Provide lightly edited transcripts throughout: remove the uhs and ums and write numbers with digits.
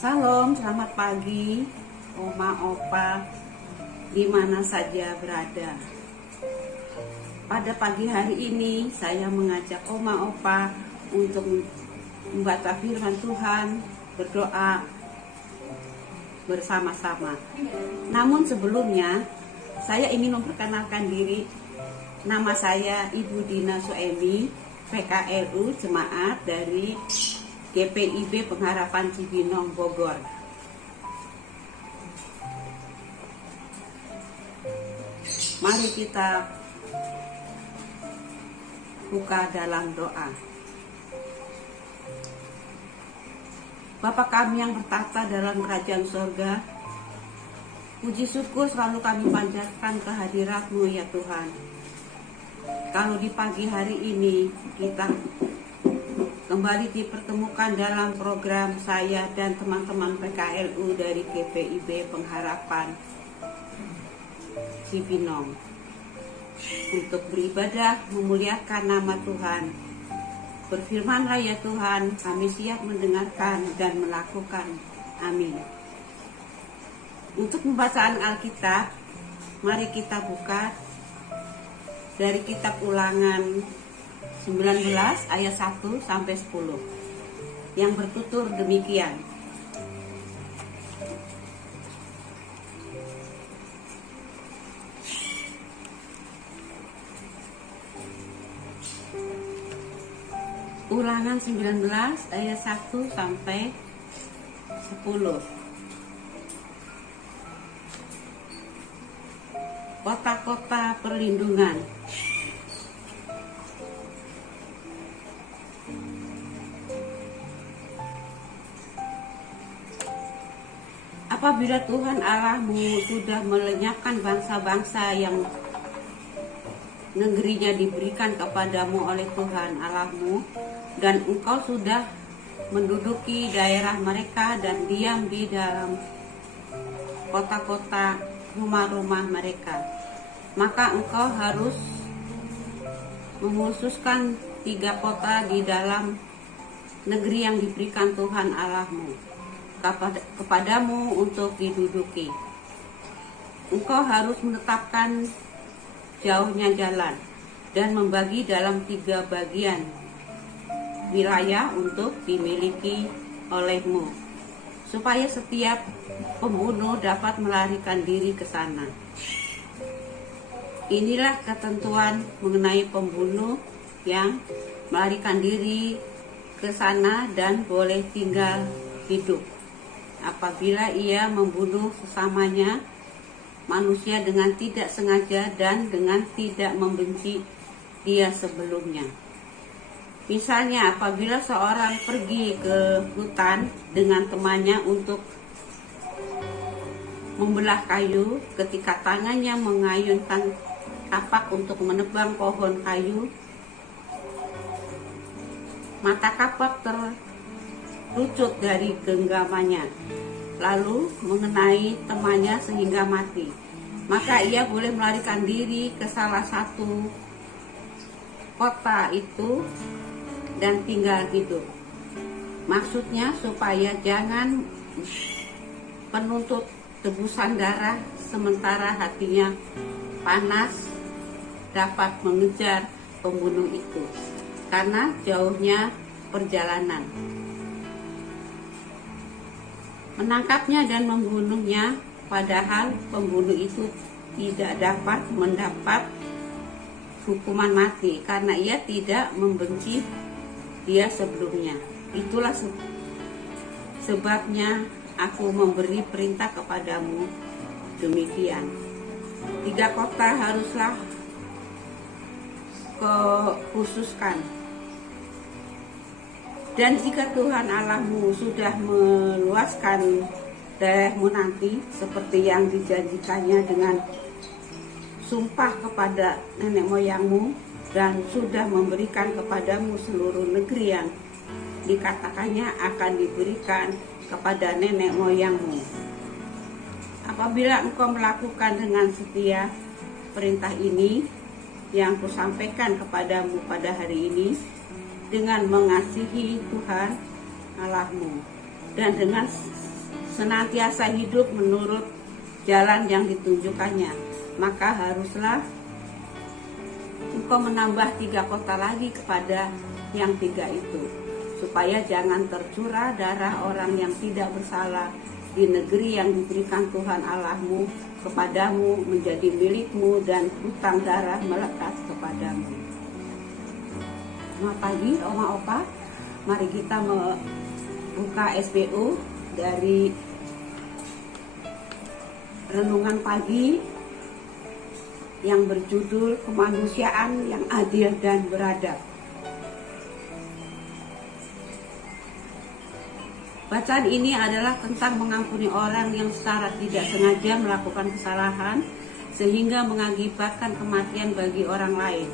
Salam, selamat pagi, Oma, Opa, di mana saja berada. Pada pagi hari ini, saya mengajak Oma, Opa untuk membaca firman Tuhan, berdoa bersama-sama. Namun sebelumnya, saya ingin memperkenalkan diri. Nama saya Ibu Dina Suemi, PKLU Jemaat dari GPIB Pengharapan Cibinong, Bogor. Mari kita buka dalam doa. Bapa kami yang bertata dalam kerajaan surga, puji syukur selalu kami panjatkan kehadirat-Mu ya Tuhan. Kalau di pagi hari ini kita kembali dipertemukan dalam program saya dan teman-teman PKLU dari GPIB Pengharapan Cibinong untuk beribadah memuliakan nama Tuhan. Berfirmanlah ya Tuhan, kami siap mendengarkan dan melakukan. Amin. Untuk pembacaan Alkitab, mari kita buka dari kitab Ulangan 19 ayat 1 sampai 10 yang bertutur demikian. Ulangan 19 ayat 1 sampai 10. Kota-kota perlindungan. Apabila Tuhan Allahmu sudah melenyapkan bangsa-bangsa yang negerinya diberikan kepadamu oleh Tuhan Allahmu, dan engkau sudah menduduki daerah mereka dan diam di dalam kota-kota rumah-rumah mereka, maka engkau harus mengkhususkan 3 kota di dalam negeri yang diberikan Tuhan Allahmu kepadamu untuk diduduki. Engkau harus menetapkan jauhnya jalan dan membagi dalam 3 bagian wilayah untuk dimiliki olehmu, supaya setiap pembunuh dapat melarikan diri ke sana. Inilah ketentuan mengenai pembunuh yang melarikan diri ke sana dan boleh tinggal hidup apabila ia membunuh sesamanya manusia dengan tidak sengaja dan dengan tidak membenci dia sebelumnya. Misalnya, apabila seorang pergi ke hutan dengan temannya untuk membelah kayu, ketika tangannya mengayunkan kapak untuk menebang pohon kayu, mata kapak terlucut dari genggamannya, lalu mengenai temannya sehingga mati, maka ia boleh melarikan diri ke salah satu kota itu dan tinggal hidup. Maksudnya supaya jangan penuntut tebusan darah sementara hatinya panas dapat mengejar pembunuh itu karena jauhnya perjalanan. Menangkapnya dan membunuhnya, padahal pembunuh itu tidak dapat mendapat hukuman mati karena ia tidak membenci dia sebelumnya. Itulah sebabnya aku memberi perintah kepadamu demikian. 3 kota haruslah khususkan. Dan jika Tuhan Allahmu sudah meluaskan daerahmu nanti seperti yang dijanjikannya dengan sumpah kepada nenek moyangmu, dan sudah memberikan kepadamu seluruh negeri yang dikatakannya akan diberikan kepada nenek moyangmu. Apabila engkau melakukan dengan setia perintah ini yang kusampaikan kepadamu pada hari ini, dengan mengasihi Tuhan Allahmu dan dengan senantiasa hidup menurut jalan yang ditunjukkannya, maka haruslah engkau menambah 3 kota lagi kepada yang 3 itu, supaya jangan tercurah darah orang yang tidak bersalah di negeri yang diberikan Tuhan Allahmu kepadamu menjadi milikmu, dan hutang darah melekat kepadamu. Selamat pagi Oma Opa, mari kita membuka SBU dari renungan pagi yang berjudul Kemanusiaan yang Adil dan Beradab. Bacaan ini adalah tentang mengampuni orang yang secara tidak sengaja melakukan kesalahan sehingga mengakibatkan kematian bagi orang lain.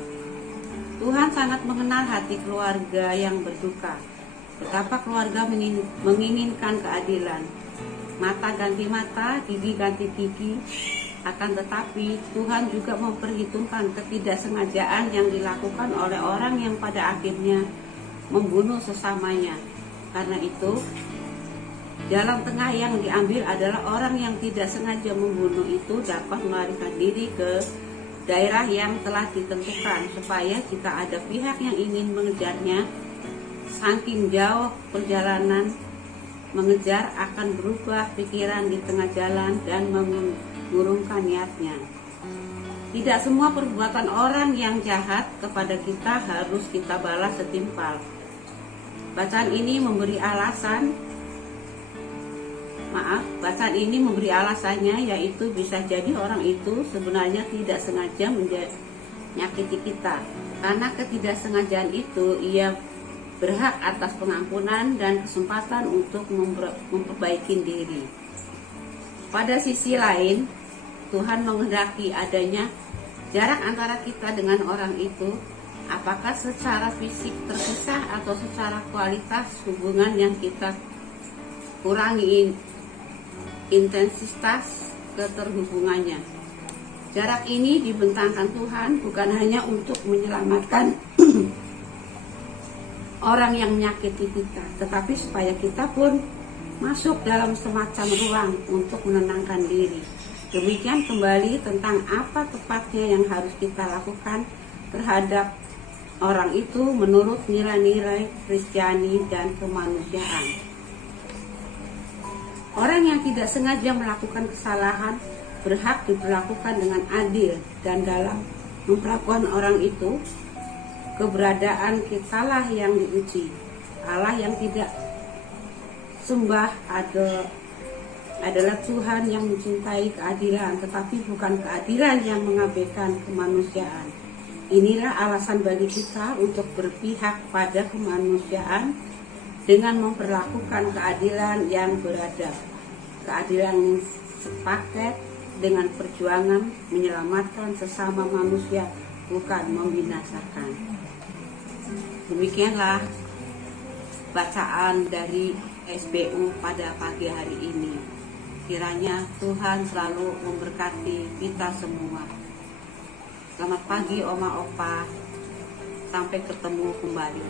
Tuhan sangat mengenal hati keluarga yang berduka. Betapa keluarga menginginkan keadilan. Mata ganti mata, gigi ganti gigi. Akan tetapi Tuhan juga memperhitungkan ketidaksengajaan yang dilakukan oleh orang yang pada akhirnya membunuh sesamanya. Karena itu, jalan tengah yang diambil adalah orang yang tidak sengaja membunuh itu dapat melarikan diri ke daerah yang telah ditentukan, supaya jika ada pihak yang ingin mengejarnya, saking jauh perjalanan mengejar akan berubah pikiran di tengah jalan dan mengurungkan niatnya. Tidak semua perbuatan orang yang jahat kepada kita harus kita balas setimpal. Bacaan ini memberi alasannya, yaitu bisa jadi orang itu sebenarnya tidak sengaja menyakiti kita. Karena ketidaksengajaan itu, ia berhak atas pengampunan dan kesempatan untuk memperbaiki diri. Pada sisi lain, Tuhan menghendaki adanya jarak antara kita dengan orang itu, apakah secara fisik terpisah atau secara kualitas hubungan yang kita kurangi intensitas keterhubungannya. Jarak ini dibentangkan Tuhan bukan hanya untuk menyelamatkan orang yang menyakiti kita, tetapi supaya kita pun masuk dalam semacam ruang untuk menenangkan diri. Demikian kembali tentang apa tepatnya yang harus kita lakukan terhadap orang itu menurut nilai-nilai Kristiani dan kemanusiaan. Orang yang tidak sengaja melakukan kesalahan berhak diperlakukan dengan adil, dan dalam memperlakukan orang itu, keberadaan kitalah yang diuji. Allah yang tidak sembah adalah Tuhan yang mencintai keadilan, tetapi bukan keadilan yang mengabaikan kemanusiaan. Inilah alasan bagi kita untuk berpihak pada kemanusiaan dengan memperlakukan keadilan yang beradab, keadilan yang sepaket dengan perjuangan menyelamatkan sesama manusia, bukan membinasakan. Demikianlah bacaan dari SBU pada pagi hari ini. Kiranya Tuhan selalu memberkati kita semua. Selamat pagi Oma Opa, sampai ketemu kembali.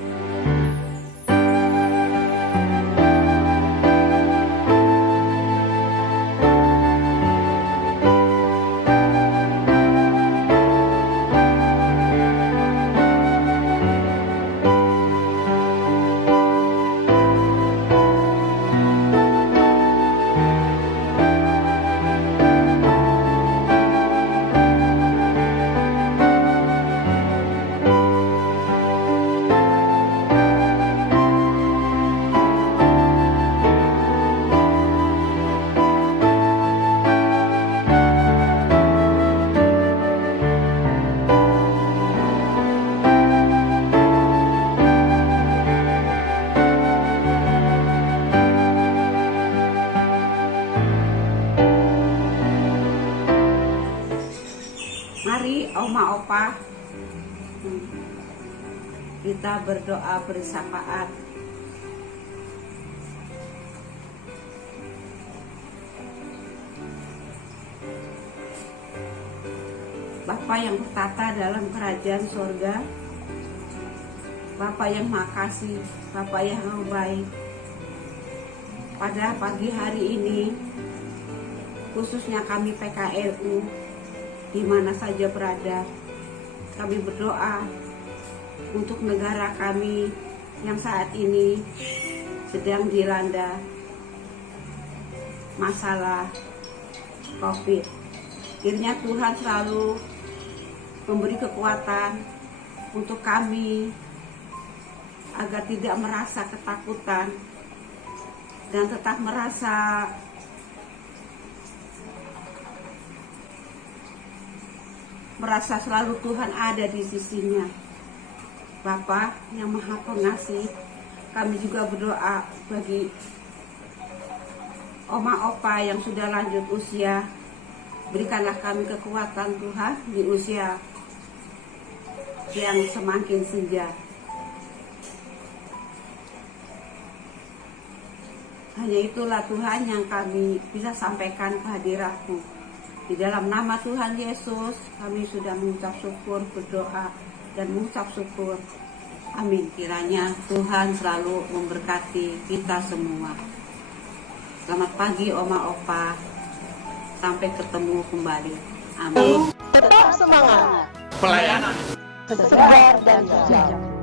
Mari Oma Opa kita berdoa bersyafaat. Bapa yang bertata dalam kerajaan surga, Bapa yang makasih, Bapa yang baik, pada pagi hari ini, khususnya kami PKLU, di mana saja berada, kami berdoa untuk negara kami yang saat ini sedang dilanda masalah COVID. Kiranya Tuhan selalu memberi kekuatan untuk kami agar tidak merasa ketakutan dan tetap merasa selalu Tuhan ada di sisinya. Bapa yang Maha Pengasih, kami juga berdoa bagi oma opa yang sudah lanjut usia. Berikanlah kami kekuatan Tuhan di usia yang semakin senja. Hanya itulah Tuhan yang kami bisa sampaikan kehadirat-Mu. Di dalam nama Tuhan Yesus, kami sudah mengucap syukur, berdoa, dan mengucap syukur. Amin. Kiranya Tuhan selalu memberkati kita semua. Selamat pagi Oma Opa. Sampai ketemu kembali. Amin. Tetap semangat. Pelayanan Segar dan bijak.